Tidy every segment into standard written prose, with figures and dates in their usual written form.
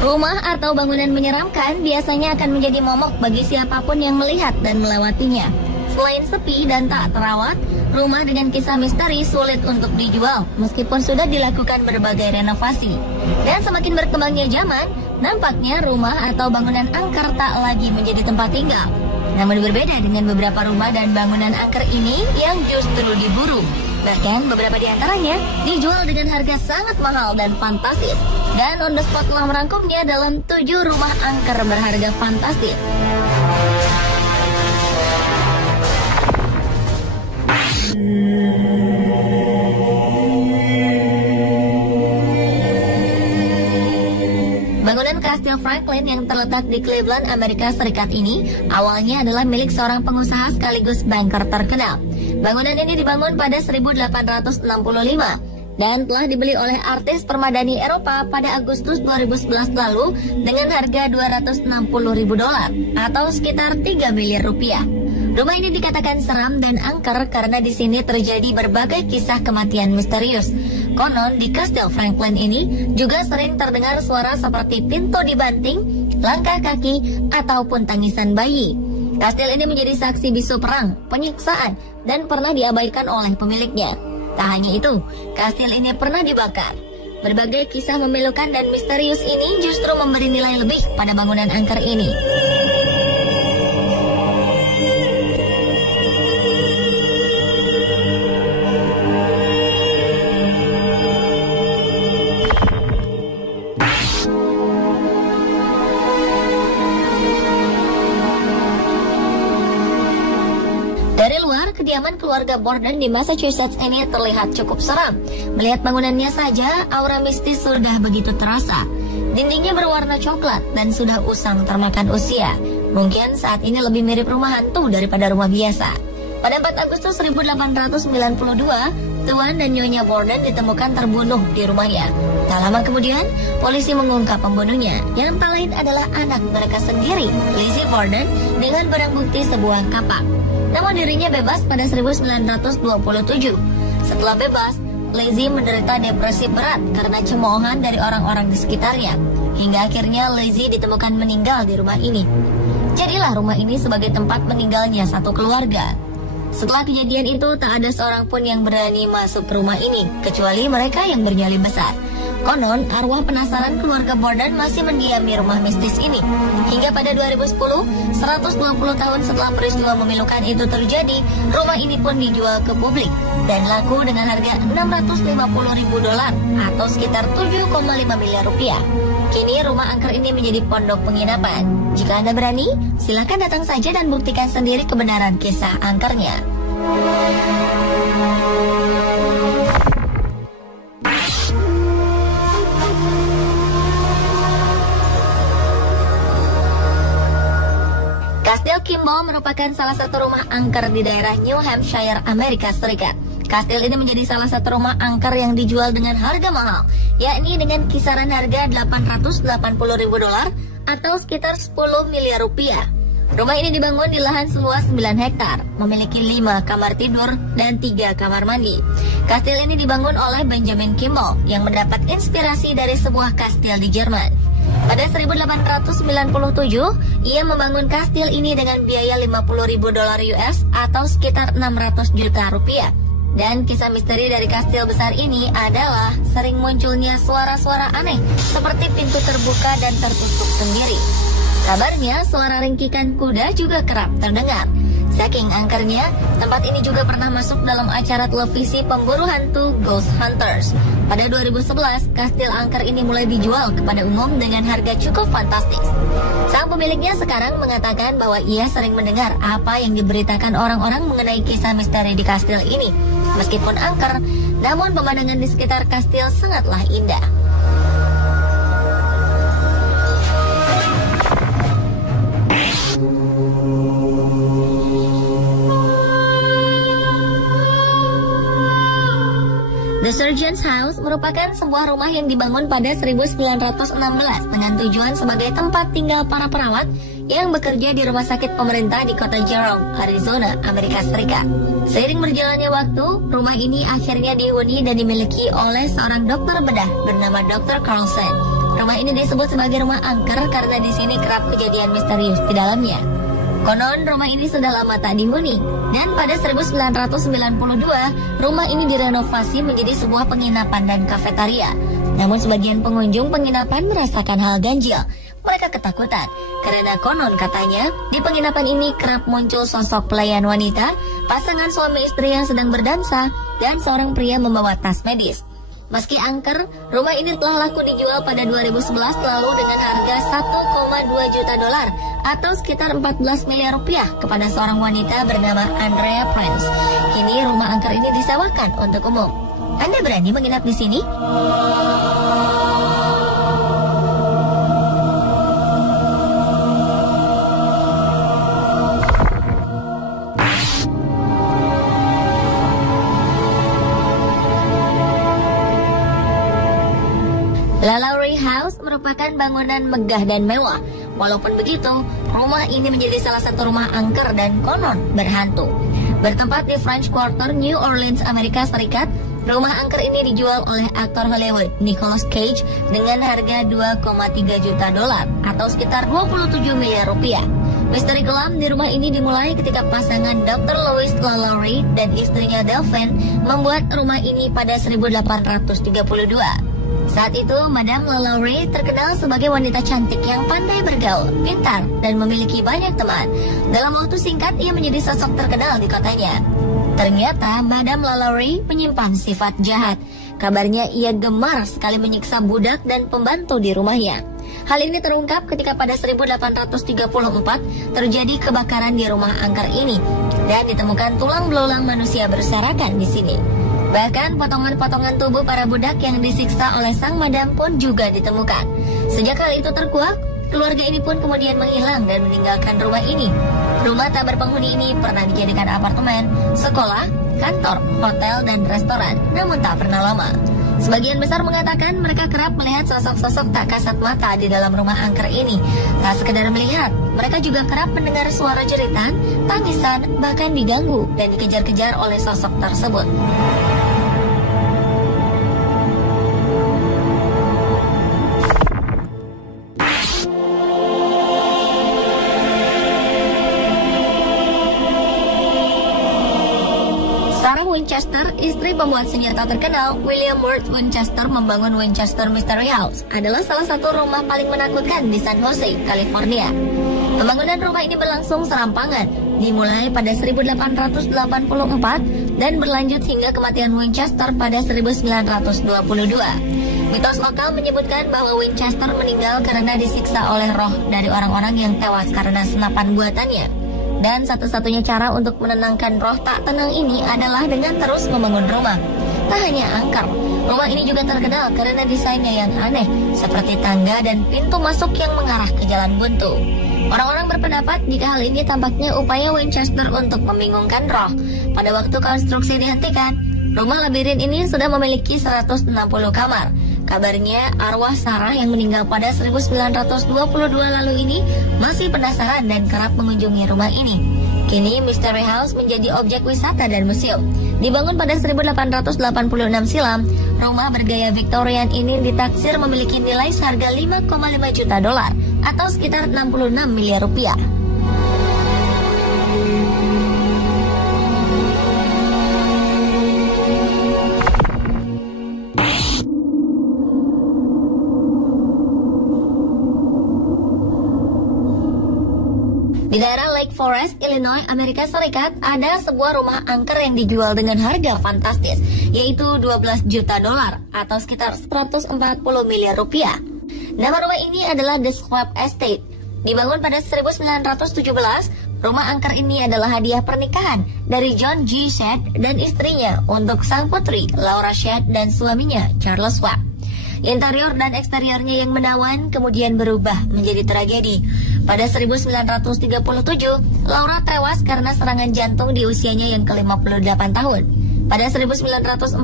Rumah atau bangunan menyeramkan biasanya akan menjadi momok bagi siapapun yang melihat dan melewatinya. Selain sepi dan tak terawat, rumah dengan kisah misteri sulit untuk dijual meskipun sudah dilakukan berbagai renovasi. Dan semakin berkembangnya zaman, nampaknya rumah atau bangunan angker tak lagi menjadi tempat tinggal. Namun berbeda dengan beberapa rumah dan bangunan angker ini yang justru diburu. Bahkan beberapa di antaranya dijual dengan harga sangat mahal dan fantastis. Dan On The Spot telah merangkumnya dalam 7 rumah angker berharga fantastis. Bangunan Kastil Franklin yang terletak di Cleveland, Amerika Serikat ini awalnya adalah milik seorang pengusaha sekaligus banker terkenal. Bangunan ini dibangun pada 1865 dan telah dibeli oleh artis permadani Eropa pada Agustus 2011 lalu dengan harga $260.000 atau sekitar 3 miliar rupiah. Rumah ini dikatakan seram dan angker karena di sini terjadi berbagai kisah kematian misterius. Konon di Kastil Franklin ini juga sering terdengar suara seperti pintu dibanting, langkah kaki, ataupun tangisan bayi. Kastil ini menjadi saksi bisu perang, penyiksaan, dan pernah diabaikan oleh pemiliknya. Tak hanya itu, kastil ini pernah dibakar. Berbagai kisah memilukan dan misterius ini justru memberi nilai lebih pada bangunan angker ini. Kediaman keluarga Borden di Massachusetts ini terlihat cukup seram. Melihat bangunannya saja, aura mistis sudah begitu terasa. Dindingnya berwarna coklat dan sudah usang termakan usia. Mungkin saat ini lebih mirip rumah hantu daripada rumah biasa. Pada 4 Agustus 1892, Tuan dan Nyonya Borden ditemukan terbunuh di rumahnya. Tak lama kemudian, polisi mengungkap pembunuhnya, yang tak lain adalah anak mereka sendiri, Lizzie Borden, dengan barang bukti sebuah kapak. Namun dirinya bebas pada 1927. Setelah bebas, Lizzie menderita depresi berat karena cemoohan dari orang-orang di sekitarnya. Hingga akhirnya Lizzie ditemukan meninggal di rumah ini. Jadilah rumah ini sebagai tempat meninggalnya satu keluarga. Setelah kejadian itu, tak ada seorang pun yang berani masuk ke rumah ini, kecuali mereka yang bernyali besar. Konon, arwah penasaran keluarga Borden masih mendiami rumah mistis ini. Hingga pada 2010, 120 tahun setelah peristiwa memilukan itu terjadi, rumah ini pun dijual ke publik dan laku dengan harga $650.000 atau sekitar 7,5 miliar rupiah. Kini rumah angker ini menjadi pondok penginapan. Jika Anda berani, silakan datang saja dan buktikan sendiri kebenaran kisah angkernya. Kastil Kimball merupakan salah satu rumah angker di daerah New Hampshire, Amerika Serikat. Kastil ini menjadi salah satu rumah angker yang dijual dengan harga mahal, yakni dengan kisaran harga $880.000 atau sekitar 10 miliar rupiah. Rumah ini dibangun di lahan seluas 9 hektar, memiliki 5 kamar tidur dan 3 kamar mandi. Kastil ini dibangun oleh Benjamin Kimball yang mendapat inspirasi dari sebuah kastil di Jerman. Pada 1897, ia membangun kastil ini dengan biaya $50.000 US atau sekitar 600 juta rupiah. Dan kisah misteri dari kastil besar ini adalah sering munculnya suara-suara aneh seperti pintu terbuka dan tertutup sendiri. Kabarnya suara ringkikan kuda juga kerap terdengar. Saking angkernya, tempat ini juga pernah masuk dalam acara televisi pemburu hantu Ghost Hunters. Pada 2011, kastil angker ini mulai dijual kepada umum dengan harga cukup fantastis. Sang pemiliknya sekarang mengatakan bahwa ia sering mendengar apa yang diberitakan orang-orang mengenai kisah misteri di kastil ini. Meskipun angker, namun pemandangan di sekitar kastil sangatlah indah. The Surgeon's House merupakan sebuah rumah yang dibangun pada 1916 dengan tujuan sebagai tempat tinggal para perawat yang bekerja di rumah sakit pemerintah di kota Jerome, Arizona, Amerika Serikat. Seiring berjalannya waktu, rumah ini akhirnya dihuni dan dimiliki oleh seorang dokter bedah bernama Dr. Carlson. Rumah ini disebut sebagai rumah angker karena di sini kerap kejadian misterius di dalamnya. Konon rumah ini sudah lama tak dihuni, dan pada 1992 rumah ini direnovasi menjadi sebuah penginapan dan kafetaria. Namun sebagian pengunjung penginapan merasakan hal ganjil. Mereka ketakutan karena konon katanya di penginapan ini kerap muncul sosok pelayan wanita, pasangan suami istri yang sedang berdansa, dan seorang pria membawa tas medis. Meski angker, rumah ini telah laku dijual pada 2011 lalu dengan harga 1,2 juta dolar atau sekitar 14 miliar rupiah kepada seorang wanita bernama Andrea Prince. Kini rumah angker ini disewakan untuk umum. Anda berani menginap di sini? LaLaurie House merupakan bangunan megah dan mewah. Walaupun begitu, rumah ini menjadi salah satu rumah angker dan konon berhantu. Bertempat di French Quarter, New Orleans, Amerika Serikat, rumah angker ini dijual oleh aktor Hollywood Nicolas Cage dengan harga 2,3 juta dolar atau sekitar 27 miliar rupiah. Misteri kelam di rumah ini dimulai ketika pasangan Dr. Louis LaLaurie dan istrinya Delphine membuat rumah ini pada 1832. Saat itu, Madame LaLaurie terkenal sebagai wanita cantik yang pandai bergaul, pintar, dan memiliki banyak teman. Dalam waktu singkat, ia menjadi sosok terkenal di kotanya. Ternyata, Madame LaLaurie menyimpan sifat jahat. Kabarnya ia gemar sekali menyiksa budak dan pembantu di rumahnya. Hal ini terungkap ketika pada 1834 terjadi kebakaran di rumah angker ini dan ditemukan tulang belulang manusia berserakan di sini. Bahkan potongan-potongan tubuh para budak yang disiksa oleh sang madam pun juga ditemukan. Sejak hal itu terkuak, keluarga ini pun kemudian menghilang dan meninggalkan rumah ini. Rumah tak berpenghuni ini pernah dijadikan apartemen, sekolah, kantor, hotel, dan restoran, namun tak pernah lama. Sebagian besar mengatakan mereka kerap melihat sosok-sosok tak kasat mata di dalam rumah angker ini. Tak sekedar melihat, mereka juga kerap mendengar suara jeritan, tangisan, bahkan diganggu dan dikejar-kejar oleh sosok tersebut. Winchester, istri pembuat senjata terkenal William Worth Winchester, membangun Winchester Mystery House, adalah salah satu rumah paling menakutkan di San Jose, California. Pembangunan rumah ini berlangsung serampangan, dimulai pada 1884 dan berlanjut hingga kematian Winchester pada 1922. Mitos lokal menyebutkan bahwa Winchester meninggal karena disiksa oleh roh dari orang-orang yang tewas karena senapan buatannya. Dan satu-satunya cara untuk menenangkan roh tak tenang ini adalah dengan terus membangun rumah. Tak hanya angker, rumah ini juga terkenal karena desainnya yang aneh, seperti tangga dan pintu masuk yang mengarah ke jalan buntu. Orang-orang berpendapat jika hal ini tampaknya upaya Winchester untuk membingungkan roh. Pada waktu konstruksi dihentikan, rumah labirin ini sudah memiliki 160 kamar. Kabarnya arwah Sarah yang meninggal pada 1922 lalu ini masih penasaran dan kerap mengunjungi rumah ini. Kini Mystery House menjadi objek wisata dan museum. Dibangun pada 1886 silam, rumah bergaya Victorian ini ditaksir memiliki nilai seharga 5,5 juta dolar atau sekitar 66 miliar rupiah. Di daerah Lake Forest, Illinois, Amerika Serikat, ada sebuah rumah angker yang dijual dengan harga fantastis, yaitu 12 juta dolar atau sekitar 140 miliar rupiah. Nama rumah ini adalah The Swamp Estate. Dibangun pada 1917, rumah angker ini adalah hadiah pernikahan dari John G. Shedd dan istrinya untuk sang putri, Laura Shedd, dan suaminya, Charles Swamp. Interior dan eksteriornya yang menawan kemudian berubah menjadi tragedi. Pada 1937, Laura tewas karena serangan jantung di usianya yang ke-58 tahun. Pada 1941,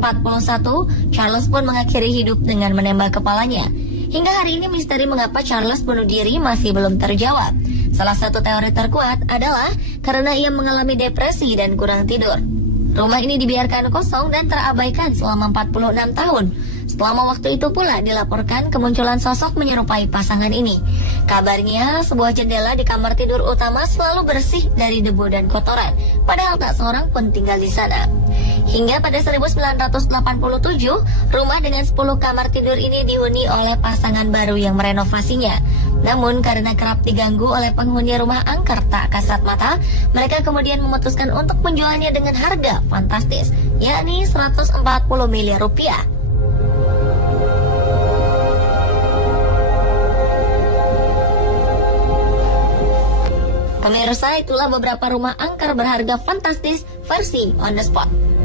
Charles pun mengakhiri hidup dengan menembak kepalanya. Hingga hari ini misteri mengapa Charles bunuh diri masih belum terjawab. Salah satu teori terkuat adalah karena ia mengalami depresi dan kurang tidur. Rumah ini dibiarkan kosong dan terabaikan selama 46 tahun. Selama waktu itu pula dilaporkan kemunculan sosok menyerupai pasangan ini. Kabarnya sebuah jendela di kamar tidur utama selalu bersih dari debu dan kotoran, padahal tak seorang pun tinggal di sana. Hingga pada 1987, rumah dengan 10 kamar tidur ini dihuni oleh pasangan baru yang merenovasinya. Namun karena kerap diganggu oleh penghuni rumah angker tak kasat mata, mereka kemudian memutuskan untuk menjualnya dengan harga fantastis, yakni 140 miliar rupiah. Pemirsa, itulah beberapa rumah angker berharga fantastis versi On The Spot.